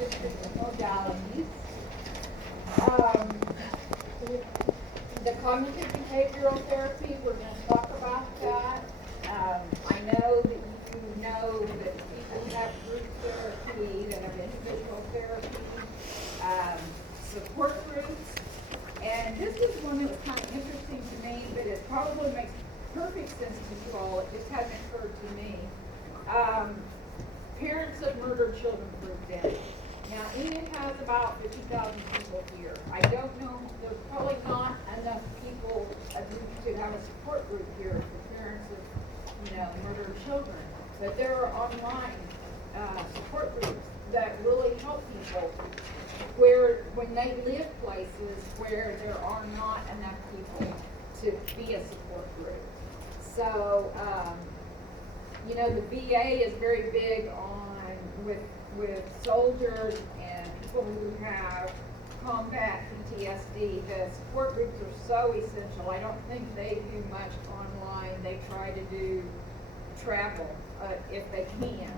of treatment modalities. Um, the cognitive behavioral therapy, we're going to talk about that. I know that you know that people have group therapy, that have individual therapy, support groups. And this is one that was kind of interesting to me, but it probably makes perfect sense to you all. It just hadn't occurred to me. Parents of murdered children group then. Now, Enid has about 50,000 people here. I don't know, there's probably not enough people to have a support group here for parents of, murdered children. But there are online support groups that really help people when they live places where there are not enough people to be a support group. So, the VA is very big on with soldiers and people who have combat PTSD. The support groups are so essential. I don't think they do much online. They try to do travel if they can,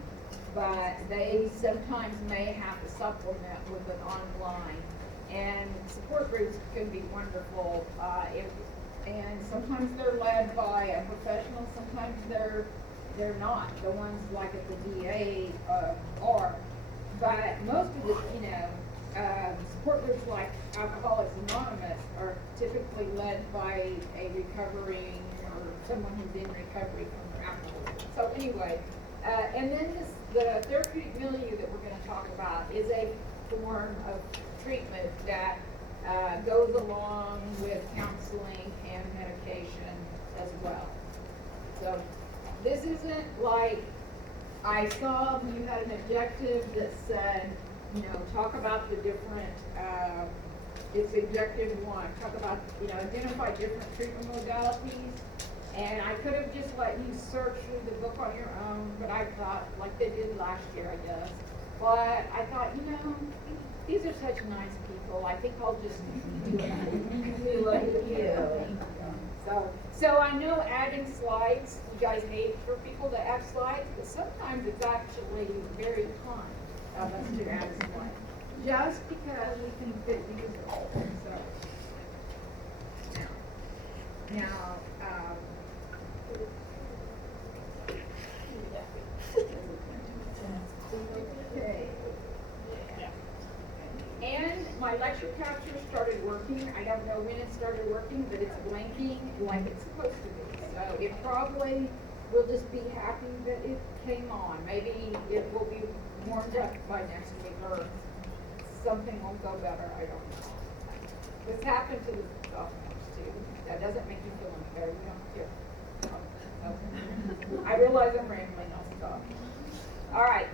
but they sometimes may have to supplement with an online. And support groups can be wonderful. And sometimes they're led by a professional. Sometimes they're not. The ones like at the DA are. But most of the, support groups like Alcoholics Anonymous are typically led by a recovering or someone who's in recovery from their alcoholism. So anyway, and then the therapeutic milieu that we're going to talk about is a form of treatment that goes along with counseling and medication as well. So this isn't like I saw you had an objective that said, talk about the different, it's objective 1, talk about, identify different treatment modalities. And I could have just let you search through the book on your own, but I thought, like they did last year, I guess. But I thought, these are such nice people. I think I'll just do it. So I know adding slides, you guys hate for people to add slides, but sometimes it's actually very kind of us to add slides. Just because we can fit these all. So now okay. And my lecture capture started working. I don't know when it started working, but it's blinking like it's supposed to be. So it probably will just be happy that it came on. Maybe it will be warmed up by next week or something will go better. I don't know. This happened to the sophomores too. That doesn't make you feel any better. You don't care. I realize I'm rambling. I'll stop. All right.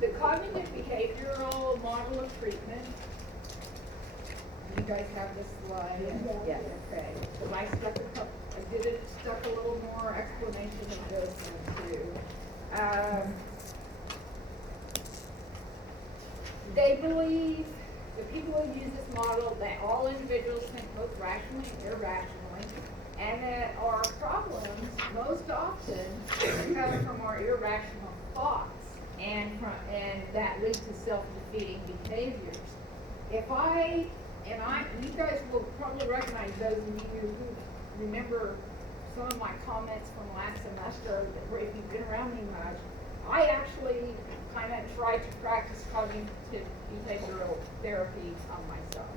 The cognitive behavioral model of treatment. You guys have this slide? Yes. Okay. So I stuck a little more explanation of this in too. They believe, the people who use this model, that all individuals think both rationally and irrationally, and that our problems most often come from our irrational thoughts. And that leads to self-defeating behaviors. You guys will probably recognize those of you who remember some of my comments from last semester, where if you've been around me much, I actually kind of tried to practice cognitive behavioral therapy on myself.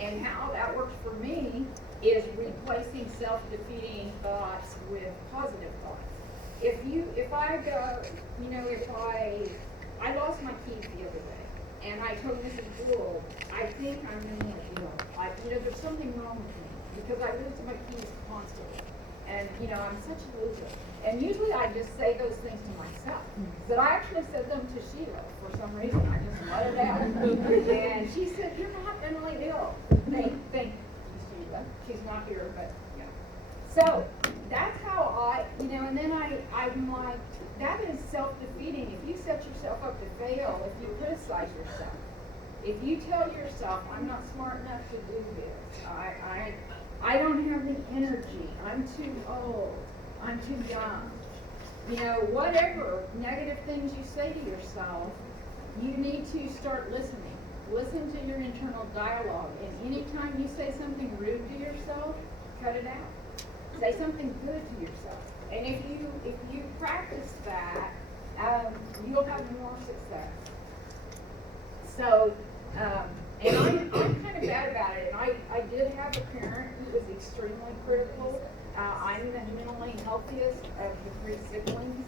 And how that works for me is replacing self-defeating thoughts with positive thoughts. I lost my keys the other day, and I told Mrs. Gould, I think I'm in a deal. There's something wrong with me, because I lose my keys constantly. And, I'm such a loser. And usually I just say those things to myself. But I actually said them to Sheila for some reason. I just let it out. And she said, you're not mentally ill. Thank you, Sheila. She's not here, but, yeah. So, that's how and then I'm like, that is self-defeating. If you set yourself up to fail, if you criticize yourself, if you tell yourself, I'm not smart enough to do this, I don't have the energy, I'm too old, I'm too young, whatever negative things you say to yourself, you need to start listening. Listen to your internal dialogue, and anytime you say something rude to yourself, cut it out. Say something good to yourself. And if you practice that, you'll have more success. So, and I'm kind of bad about it. And I did have a parent who was extremely critical. I'm the mentally healthiest of the three siblings,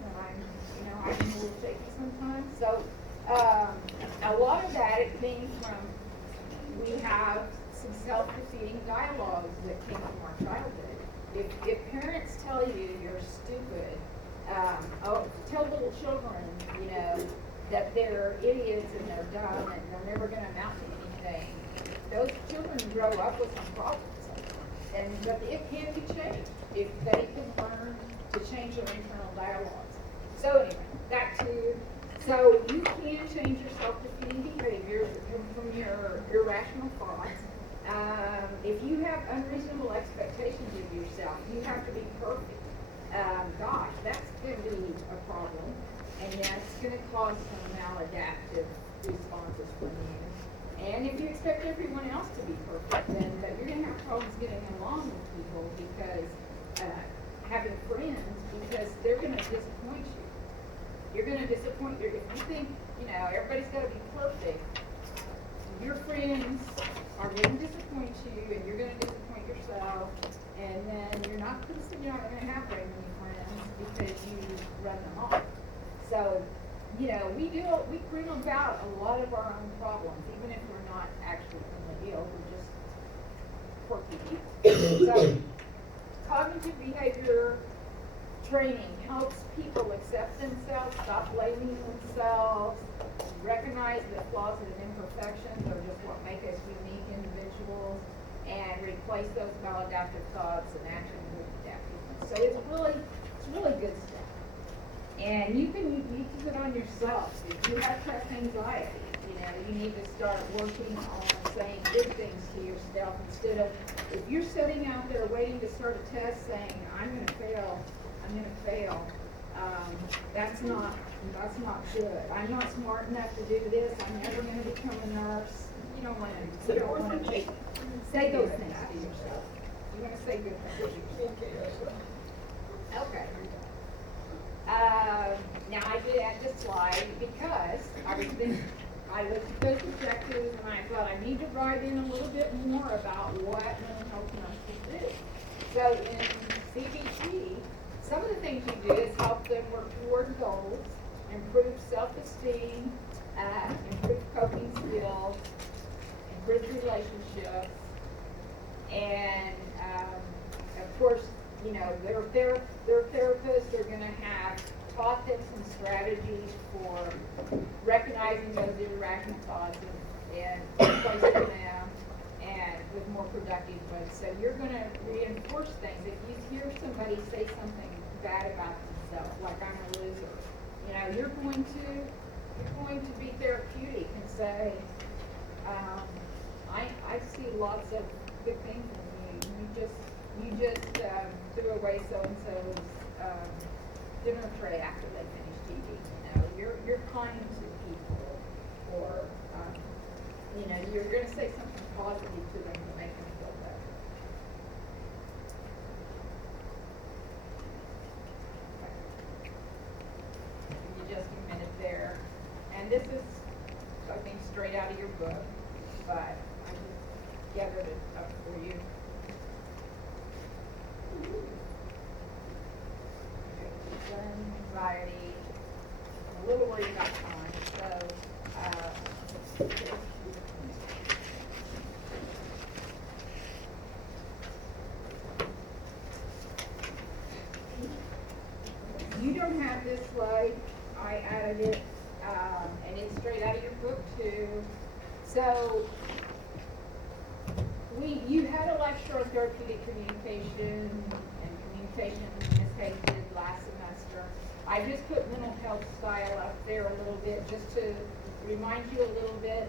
and I'm a little shaky sometimes. So, a lot of that it came from, we have some self-defeating dialogues that came from our childhood. If parents tell you you're stupid, tell little children, that they're idiots and they're dumb and they're never going to amount to anything, those children grow up with some problems sometimes. But it can be changed if they can learn to change their internal dialogues. So anyway, so you can change your self-defeating behaviors that come from your irrational thoughts. If you have unreasonable expectations of yourself, you have to be perfect. Gosh, that's going to be a problem, and that's going to cause some maladaptive responses from you. And if you expect everyone else to be perfect, then you're going to have problems getting along with people because having friends, because they're going to disappoint you. You're going to disappoint if you think, everybody's got to be perfect, your friends are going to disappoint you, and you're going to disappoint yourself, and then you're not going to have very many friends because you run them off. So, we bring about a lot of our own problems, even if we're not actually mentally ill, we're just quirky people. So, cognitive behavior training helps people accept themselves, stop blaming themselves, recognize that flaws and imperfections are just what make us unique individuals, and replace those maladaptive thoughts and actions with adaptive ones. So it's really good stuff. And you can use it on yourself. If you have tough anxiety, you need to start working on saying good things to yourself instead of, if you're sitting out there waiting to start a test saying, I'm going to fail, that's not good. I'm not smart enough to do this. I'm never going to become a nurse. You don't want to say those things to yourself. You want to say good things to yourself. Okay. Now I did add this slide because I looked at those objectives and I thought I need to write in a little bit more about what mental health nurses do. So in CBT, some of the things you do is help them work toward goals, improve self-esteem, improve coping skills, improve relationships, and of course, their therapists are going to have taught them some strategies for recognizing those irrational thoughts and replacing them and with more productive ones. So you're going to reinforce things. If you hear somebody say something bad about themselves, like I'm a loser, you're going to be therapeutic and say, I see lots of good things in you. You just threw away so-and-so's dinner tray after they finished eating. You're kind to people, or you're going to say something positive to them to make them feel better. Give you just a minute there, and this is something straight out of your book, but I just gathered it up for you. Anxiety, a little worried about time, so you don't have this slide. I added it, and it's straight out of your book too. So you had a lecture on therapeutic communication, and communication in this case did last semester. I just put mental health style up there a little bit just to remind you a little bit.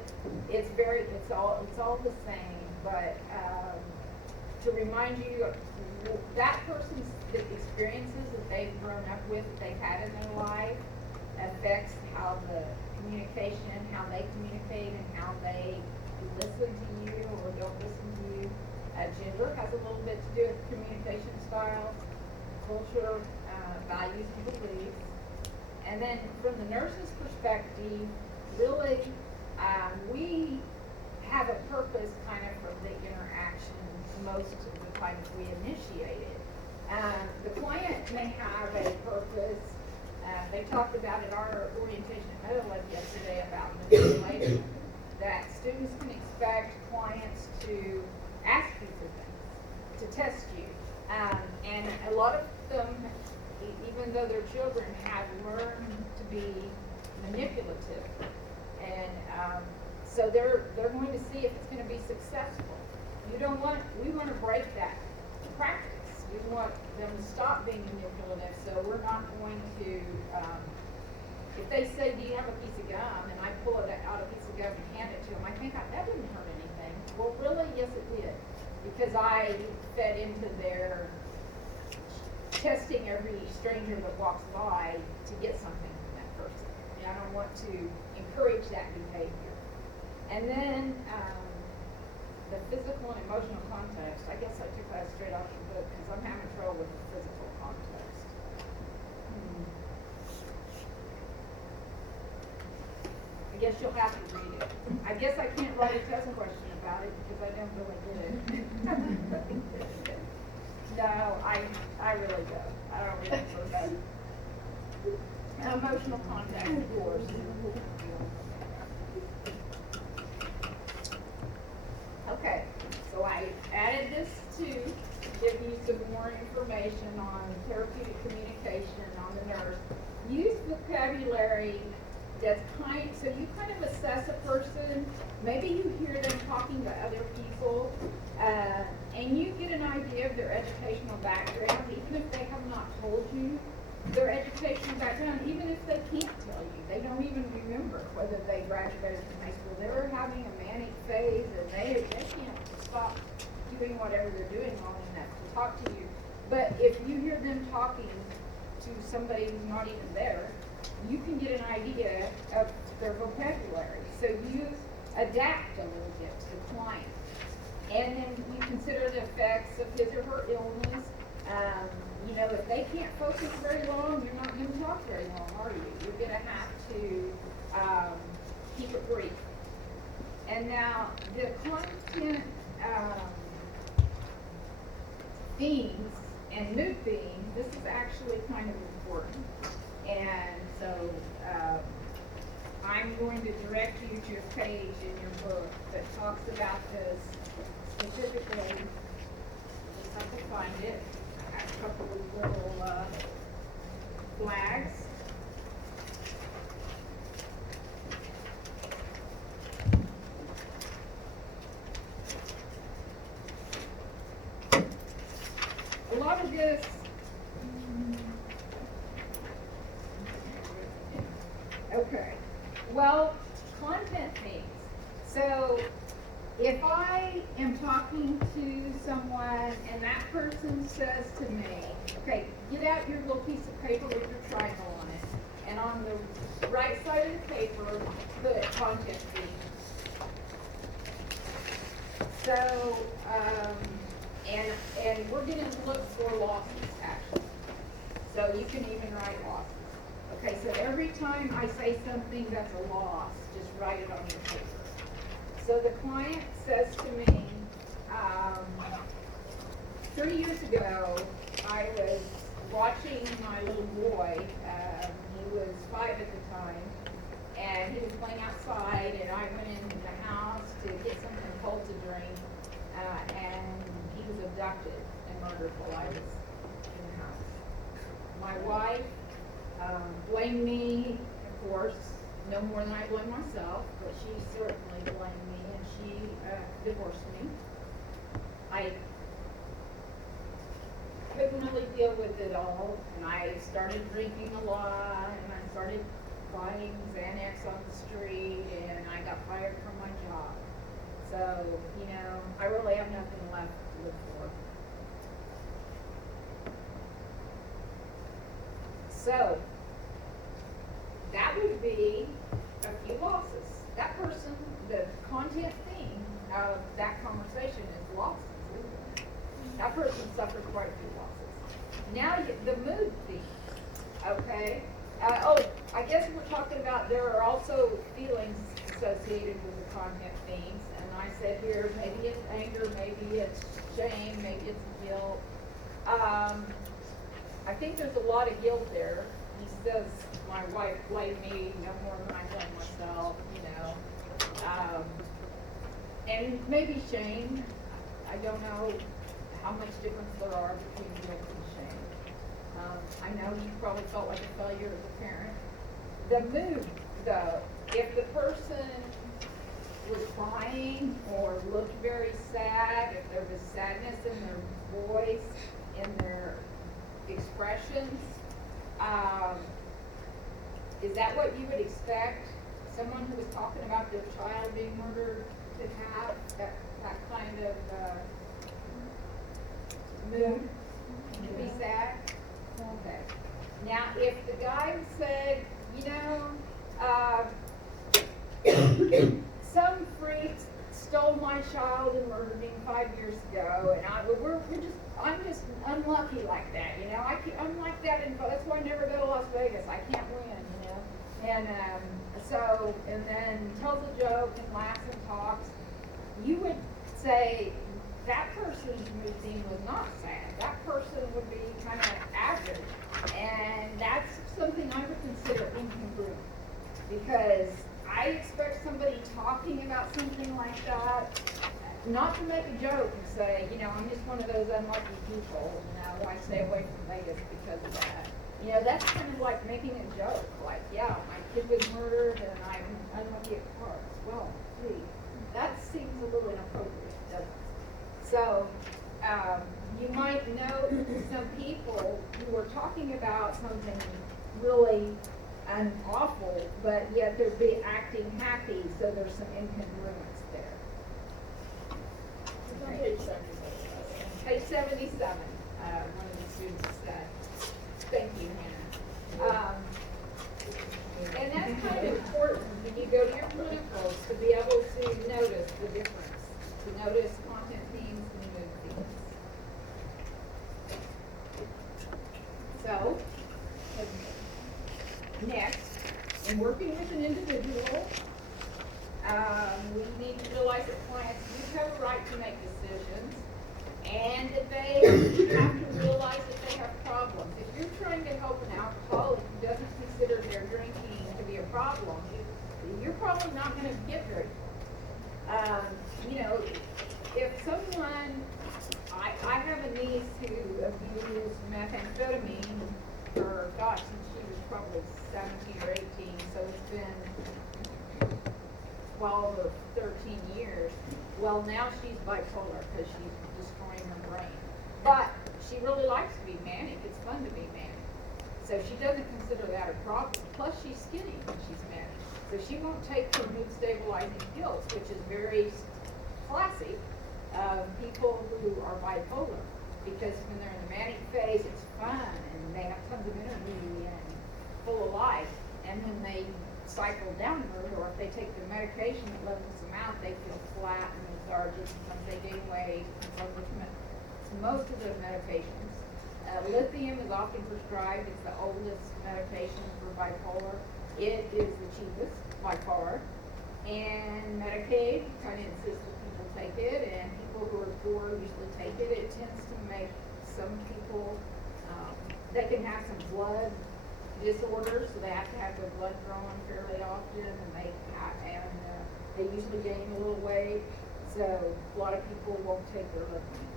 It's all the same, but to remind you that person's experiences that they've grown up with, that they've had in their life, affects how the communication, how they communicate and how they listen to you or don't listen to you. Gender has a little bit to do with communication style, culture, values and beliefs. And then from the nurse's perspective, really, we have a purpose kind of for the interaction most of the time we initiate it. The client may have a purpose. They talked about at our orientation at Meadowlark yesterday about manipulation, that students can expect clients to ask you for things, to test you. And a lot of them, even though they're children, have learned to be manipulative. And so they're going to see if it's going to be successful. We want to break that practice. We want them to stop being manipulative, so we're not going to, if they say, do you have a piece of gum, and I pull out a piece of gum and hand it to them, I think that didn't hurt anything. Well, really, yes it did, because I fed into their testing every stranger that walks by to get something from that person. And I don't want to encourage that behavior. And then the physical and emotional context, I guess I took that straight off the book because I'm having trouble with the physical context. I guess you'll have to read it. I guess I can't write a test question about it because I don't really get it. No, I really don't. I don't remember that. Emotional context, of course. Okay, so I added this to give you some more information on therapeutic communication on the nurse. Use vocabulary that's so you kind of assess a person. Maybe you hear them talking to other people, and you get an idea of their educational background, even if they have not told you their educational background, even if they can't tell you. They don't even remember whether they graduated from high school. They're having a manic phase, and they can't stop doing whatever they're doing long enough to talk to you. But if you hear them talking to somebody who's not even there, you can get an idea of their vocabulary. So you adapt a little bit to the client. And then you consider the effects of his or her illness. If they can't focus very long, you're not going to talk very long, are you? You're going to have to keep it brief. And now the content themes and mood themes, this is actually kind of important. And so I'm going to direct you to a page in your book that talks about this specifically. If I can find it. I have a couple of little flags. A lot of this okay. Well, content themes. So if I am talking to someone and that person says to me, okay, get out your little piece of paper with your triangle on it, and on the right side of the paper, put content themes. So, and we're going to look for losses, actually. So you can even write losses. Okay, so every time I say something that's a loss, just write it on your paper. So the client says to me, 30 years ago, I was watching my little boy. He was 5 at the time, and he was playing outside, and I went into the house to get something cold to drink, and he was abducted and murdered while I was in the house. My wife blamed me, of course, no more than I blame myself, but she certainly blamed me, and she divorced me. I couldn't really deal with it all, and I started drinking a lot, and I started buying Xanax on the street, and I got fired from my job. So, I really have nothing left to live for. So, that would be a that person, the content theme of that conversation is losses, isn't it? That person suffered quite a few losses. Now the mood theme, okay? I guess we're talking about there are also feelings associated with the content themes, and I said here maybe it's anger, maybe it's shame, maybe it's guilt. I think there's a lot of guilt there. He says, my wife blamed me no more than I blame myself, you know. And maybe shame. I don't know how much difference there are between guilt and shame. I know he probably felt like a failure as a parent. The mood, though, if the person was crying or looked very sad, if there was sadness in their voice, in their expressions, is that what you would expect someone who was talking about their child being murdered to have, that kind of mood, to be sad? Okay. Now, if the guy said, you know, some freak stole my child and murdered me 5 years ago, and I'm just unlucky like that, you know. I'm like that, and that's why I never go to Las Vegas. I can't win, you know. And and then tells a joke and laughs and talks. You would say that person's mood theme was not sad. That person would be kind of average, and that's something I would consider incongruent, because I expect somebody talking about something like that not to make a joke and say, you know, I'm just one of those unlucky people, you know, I stay away from Vegas because of that. You know, that's kind of like making a joke, like, yeah, my kid was murdered and I'm unlucky at cards. Well, gee, that seems a little inappropriate, doesn't it? So, you might know some people who are talking about something really awful, but yet they're acting happy, so there's some incongruence there. Okay. Page 77, one of the students said. Thank you, Hannah. And that's kind of important when you go to your clinicals to be able to notice the difference, to notice content themes and mood themes. So, next, in working with an individual, we need to realize that clients do have a right to make decisions, and that they have to realize that they have problems. If you're trying to help an alcoholic who doesn't consider their drinking to be a problem, you're probably not going to get very far. You know, if someone, I have a niece who abused methamphetamine for, gosh, since she was probably 17 or 18, so it's been 12 or 13 years. Well, now she's bipolar because she's destroying her brain. But she really likes to be manic. It's fun to be manic. So she doesn't consider that a problem. Plus, she's skinny when she's manic. So she won't take her mood stabilizing pills, which is very classic of people who are bipolar. Because when they're in the manic phase, it's fun and they have tons of energy and full of life. And when they cycle downward, or if they take the medication that levels them out, they feel flat and lethargic. Sometimes they gain weight. Most of the medications. Lithium is often prescribed. It's the oldest medication for bipolar. It is the cheapest by far. And Medicaid kind of insists that people take it, and people who are poor usually take it. It tends to make some people, they can have some blood disorders, so they have to have their blood drawn fairly often, and they usually gain a little weight. So a lot of people won't take their lithium.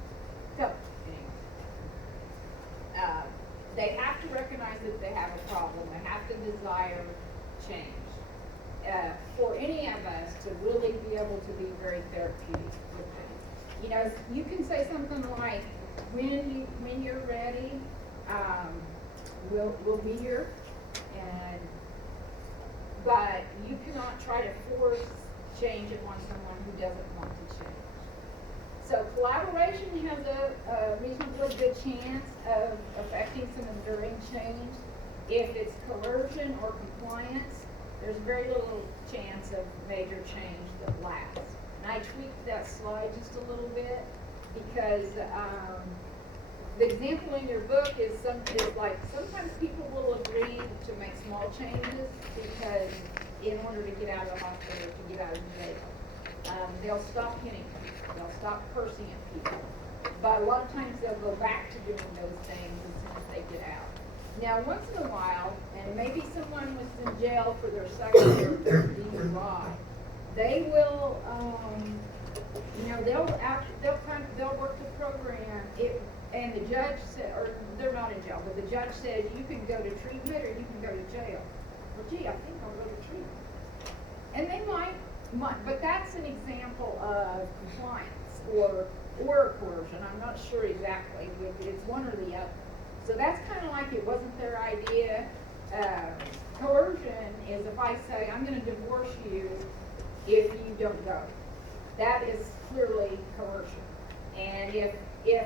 So anyway, they have to recognize that they have a problem. They have to desire change. For any of us to really be able to be very therapeutic with them. You know, you can say something like, when you're ready, we'll be here, but you cannot try to force change upon someone who doesn't want to change. So collaboration has a reasonably good chance of affecting some enduring change. If it's coercion or compliance, there's very little chance of major change that lasts. And I tweaked that slide just a little bit because the example in your book is like sometimes people will agree to make small changes because in order to get out of the hospital, to get out of jail, they'll stop hitting people, they'll stop cursing at people. But a lot of times they'll go back to doing those things as soon as they get out. Now, once in a while, and maybe someone was in jail for their second or third DUI, they will, they'll work the program. And the judge said, or they're not in jail, but the judge said you can go to treatment or you can go to jail. Well, gee, I think I'll go to treatment. And they might, but that's an example of compliance or coercion. I'm not sure exactly. It's one or the other. So that's kind of like it wasn't their idea. Coercion is if I say, I'm going to divorce you if you don't go. That is clearly coercion. And if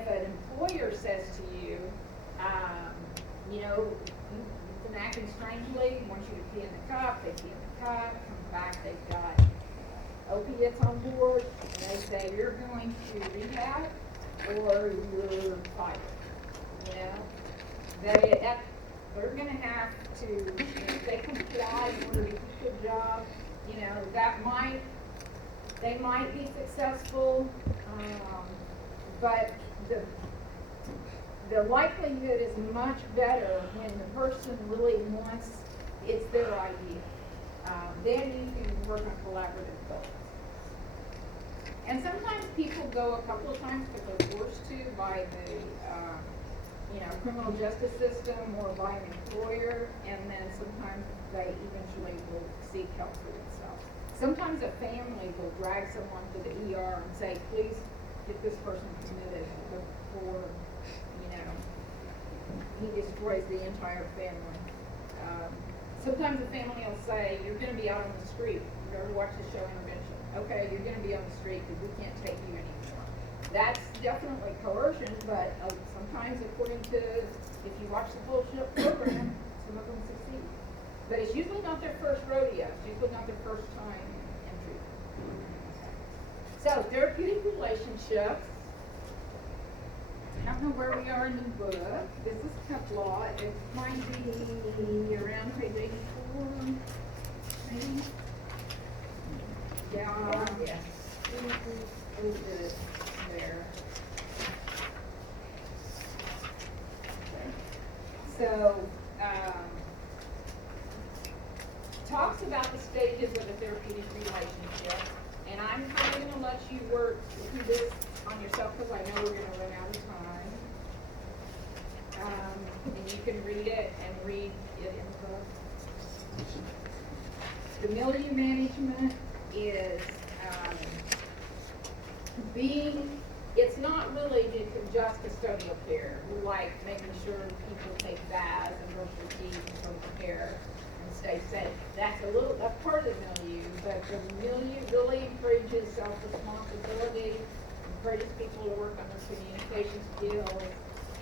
an employer says to you, you've been acting strangely, wants you to pee in the cup, they pee in the cup, comes back, they've got opiates on board, and they say you're going to rehab or you're fired. They're going to have to, if they comply in order to keep their job, they might be successful, but the likelihood is much better when the person really wants, it's their idea. Then you can work on collaborative goals. And sometimes people go a couple of times because they're forced to by the criminal justice system or by an employer, and then sometimes they eventually will seek help for themselves. Sometimes a family will drag someone to the ER and say, please get this person committed before, he destroys the entire family. Sometimes the family will say, you're going to be out on the street. You ever watch the show Intervention? Okay, you're going to be on the street because we can't take you anymore. That's definitely coercion, but sometimes according to, if you watch the full program, some of them succeed. But it's usually not their first rodeo. It's usually not their first time in treatment. So, therapeutic relationships. I don't know where we are in the book. This is Kaplan. It might be around page 84, maybe? Yeah. Yes. We did it there. So, talks about the stages of a therapeutic relationship, and I'm kind of going to let you work through this on yourself because I know we're going to run out of time. And you can read it and read it in the book. The milieu management is it's not really just custodial care. We like making sure people take baths and brush their teeth and comb their hair and stay safe. That's part of the milieu, but the milieu really encourages self-responsibility, encourages people to work on their communication skills,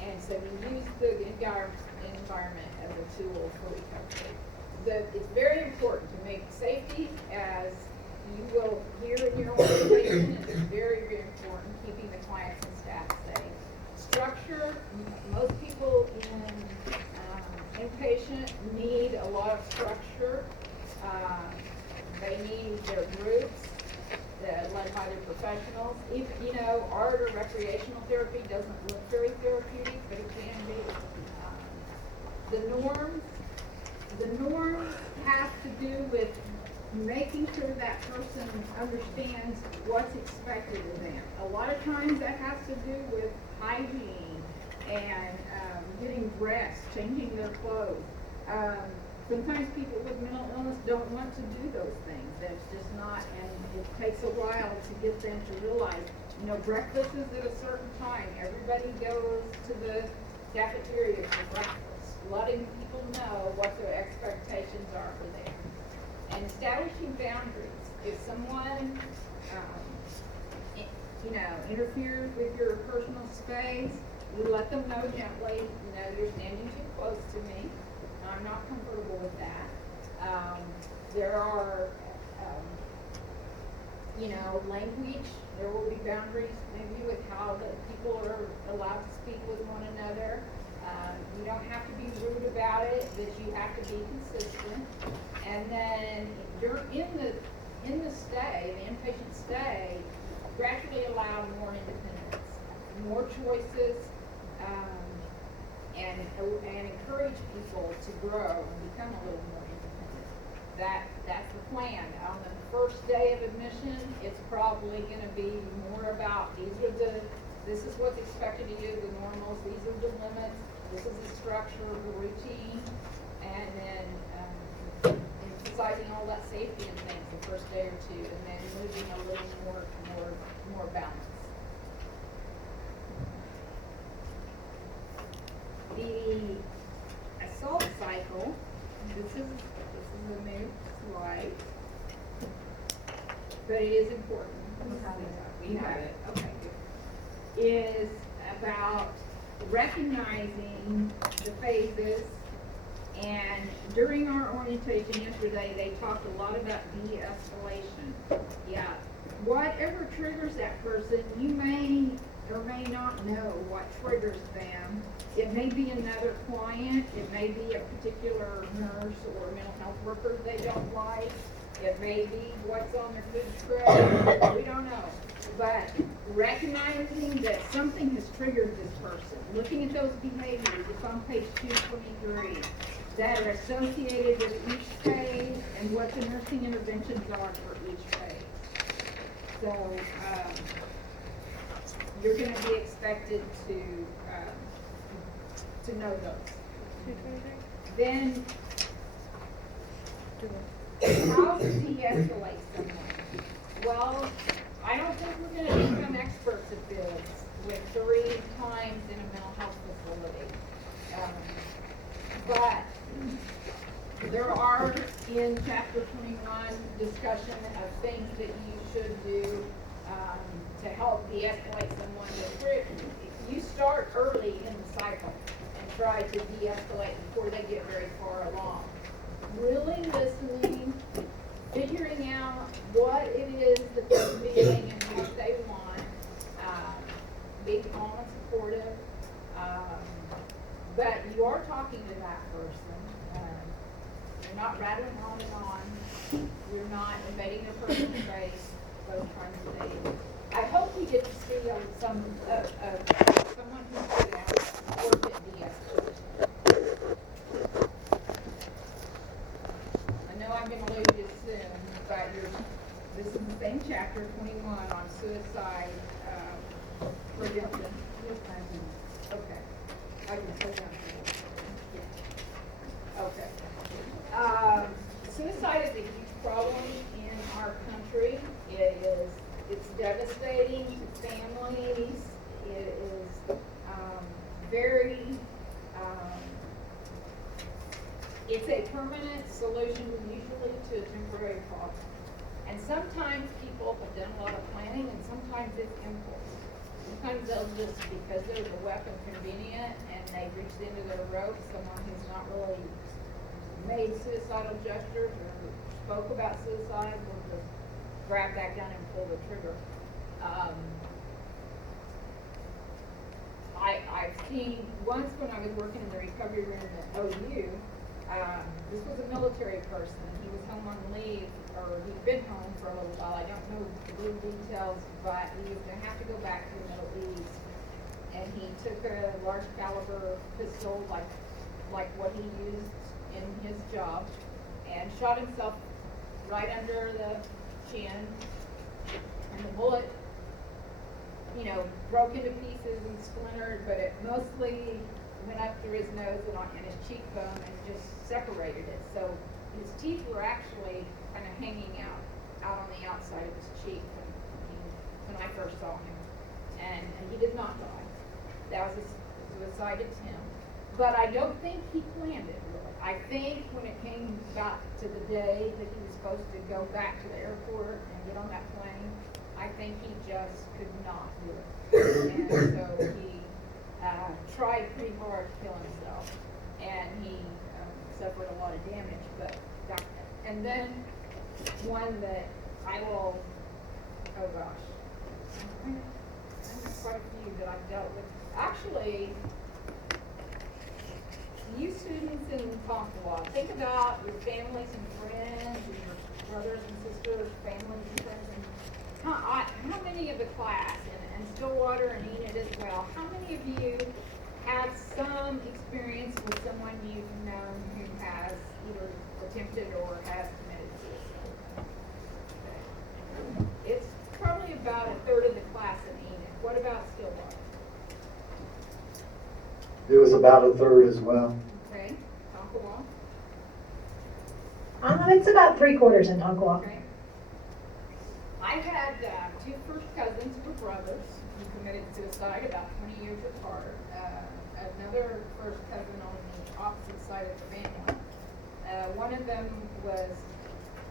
and so we use the environment as a tool for recovery. It's very important to make safety, as you will hear in your organization, it's very, very important, keeping the clients and staff safe. Structure, most people in inpatient need a lot of structure. They need their groups led by their professionals. Art or recreational therapy doesn't look very therapeutic, but it can be. The norms have to do with making sure that person understands what's expected of them. A lot of times that has to do with hygiene and getting dressed, changing their clothes. Sometimes people with mental illness don't want to do those things. That's just not, and it takes a while to get them to realize, breakfast is at a certain time. Everybody goes to the cafeteria for breakfast. Letting people know what their expectations are for them. And establishing boundaries. If someone, interferes with your personal space, you let them know gently, you're standing too close to me. I'm not comfortable with that. There are, language, there will be boundaries maybe with how the people are allowed to speak with one another. You don't have to be rude about it, but you have to be consistent. And then in the stay, the inpatient stay, gradually allow more independence, more choices, and encourage people to grow and become a little more independent. That's the plan. On the first day of admission, it's probably going to be more about this is what's expected of you, the normals, these are the limits, this is the structure, the routine, and then emphasizing all that safety and things the first day or two, and then moving a little more balance. The assault cycle, this is a new slide, but it is important. We have it. Okay, good. Is about recognizing the phases, and during our orientation yesterday, they talked a lot about de-escalation. Yeah, whatever triggers that person, you may or may not know what triggers them. It may be another client, it may be a particular nurse or mental health worker they don't like, it may be what's on their food tray, we don't know. But recognizing that something has triggered this person, looking at those behaviors, it's on page 223, that are associated with each phase and what the nursing interventions are for each phase. So you're going to be expected to know those. Then, how to de-escalate someone? Well, I don't think we're going to become experts at this with 3 times in a mental health facility. But there are, in chapter 21, discussion of things that you should do to help de-escalate someone. You start early in the cycle and try to de-escalate before they get very far along. Really listening, figuring out what it is that they're feeling and what they want, be calm and supportive, but you are talking to that person. You're not rattling on and on. You're not invading their personal space, those kinds of things. I hope we get to see someone who's good at work at de-escalation. I know I'm going to lose you soon, but this is the same chapter 21 on suicide prevention. Okay. I can put down. Okay. Suicide is a huge problem in our country. It's devastating to families. It is very, it's a permanent solution usually to a temporary problem. And sometimes people have done a lot of planning, and sometimes it's impulse. Sometimes they'll just, because there's a weapon convenient and they reached into their rope, someone who's not really made suicidal gestures or spoke about suicide will just grab that gun and pull the trigger. I've seen once when I was working in the recovery room at OU, this was a military person. He was home on leave, or he'd been home for a little while. I don't know the real details, but he was going to have to go back to the Middle East. And he took a large caliber pistol, like what he used in his job, and shot himself right under the chin. And the bullet, broke into pieces and splintered, but it mostly went up through his nose and his cheekbone and just separated it. So his teeth were actually kind of hanging out on the outside of his cheek when I first saw him. And he did not die. That was a suicide attempt. But I don't think he planned it, really. I think when it came back to the day that he was supposed to go back to the airport and get on that plane, I think he just could not do it. And so he tried pretty hard to kill himself. And he suffered a lot of damage. But And then one that I will, oh gosh, I know quite a few that I've dealt with. Actually, you students in Tonkawa, think about your families and friends, and your brothers and sisters, families and friends, and how many of the class, and Stillwater and Enid as well, how many of you have some experience with someone you've known who has either attempted or has committed suicide? Okay. It's probably about a third of the class in Enid. What about Stillwater? It was about a third as well. Okay, Tonkawa? It's about 3/4 in Tonkawa. Okay. I had two first cousins who were brothers who committed suicide about 20 years apart. Another first cousin on the opposite side of the family. One of them was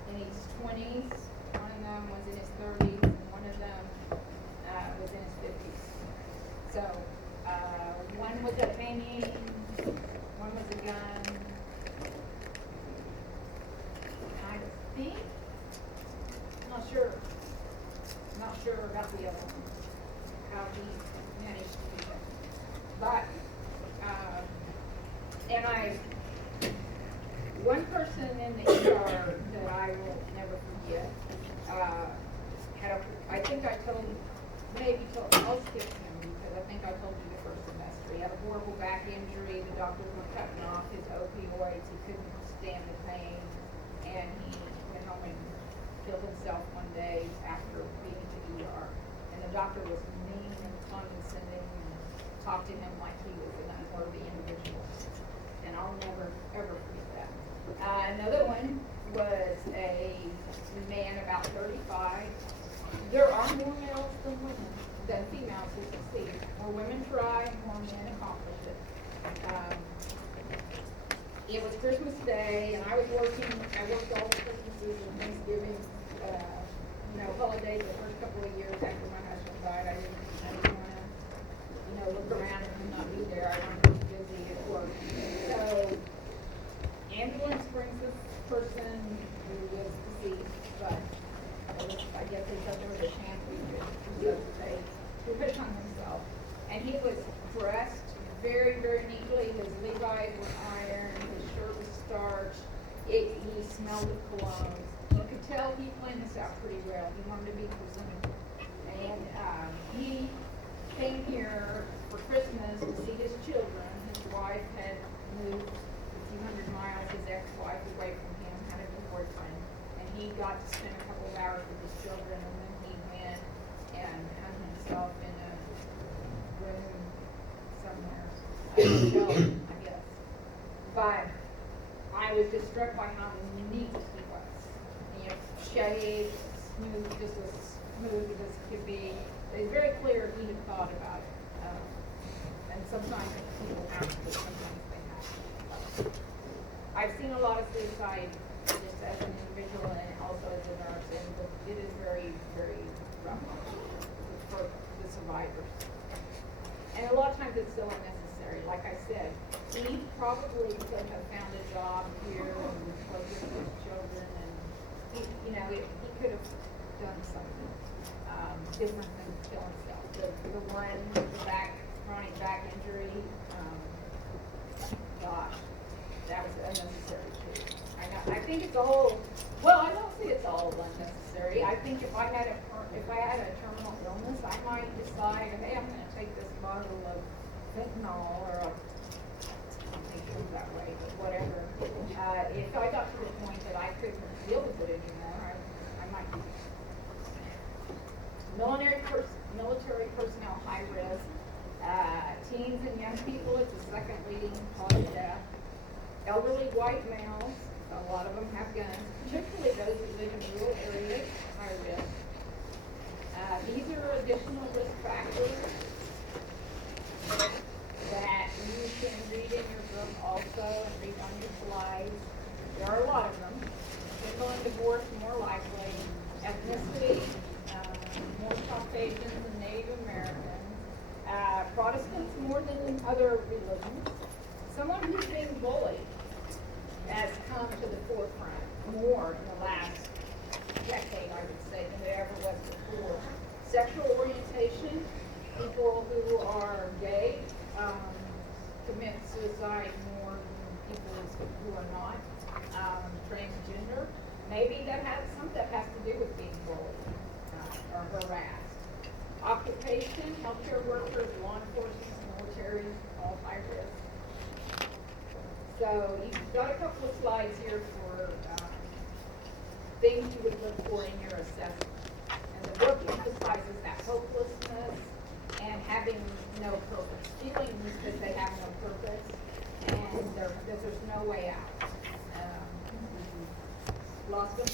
in his 20s, one of them was in his 30s, and one of them was in his 50s. So, one was a hanging, one was a gun. I think, not sure about the other one, how he managed to do that. But, one person in the ER that I will never forget, I think I told, I'll skip him because I think I told you the first semester. He had a horrible back injury, the doctors were cutting off his opioids, he couldn't stand the pain, and he went home and killed himself one day after being at the ER. And the doctor was mean and condescending and talked to him like he was an unworthy individual. And I'll never, ever forget that. Another one was a man about 35. There are more males than females who succeed. More women try, more men accomplish it. It was Christmas Day, and I worked all the Christmases and Thanksgiving, holidays the first couple of years after my husband died. I didn't want to, look around and him not be there. I wanted to be busy at work. So, ambulance brings this person who was deceased, but I guess they thought there was a chance we could resuscitate. He put it on himself. And he was dressed very, very neatly. His Levi's were ironed, his shirt was starched. He smelled of cologne. You could tell he planned this out pretty well. He wanted to be presentable. And he came here for Christmas to see his children. His wife had moved a few hundred miles, his ex-wife away from him, had a divorce on him. And he got to spend a couple of hours with his children, and then he went and hung himself in a room somewhere. A hotel, I guess. But I was just struck by how neat he was. Shaved, smooth, just as smooth as could be. It was very clear he had thought about it. And sometimes people have, but sometimes they haven't. I've seen a lot of suicide just as an individual and also as a nurse, and it is very, very rough for the survivors. And a lot of times it's so unnecessary. Like I said, he probably could have found a job here and was with his children, and he could have done something different than kill himself. The one, the chronic back injury, gosh, that was unnecessary too. I think it's all, well, I don't say it's all unnecessary. I think if I had a terminal illness, I might decide, hey, I'm going to take this bottle of fentanyl, or I don't think it was that way, but whatever. If I got to the point that I couldn't deal with it anymore, I might do that. Military personnel, high risk. Teens and young people, it's the second leading cause of death. Elderly white males, a lot of them have guns, particularly those who live in rural areas, high risk. These are additional risk factors that you can read in your book also and read on your slides. There are a lot of them. Single and divorce more likely. Ethnicity, more Caucasians and Native Americans. Protestants more than other religions. Someone who's being bullied has come to the forefront. more in the last decade, I would say, than there ever was before. Sexual orientation, people who are gay, commit suicide more than people who are not. Transgender, maybe that has to do with being bullied or harassed. Occupation, healthcare workers, law enforcement, military, all high risk. So you've got a couple of slides here for things you would look for in your assessment. And the book emphasizes that hopelessness and having no purpose, feeling that they have no purpose and that there's no way out. Lost them?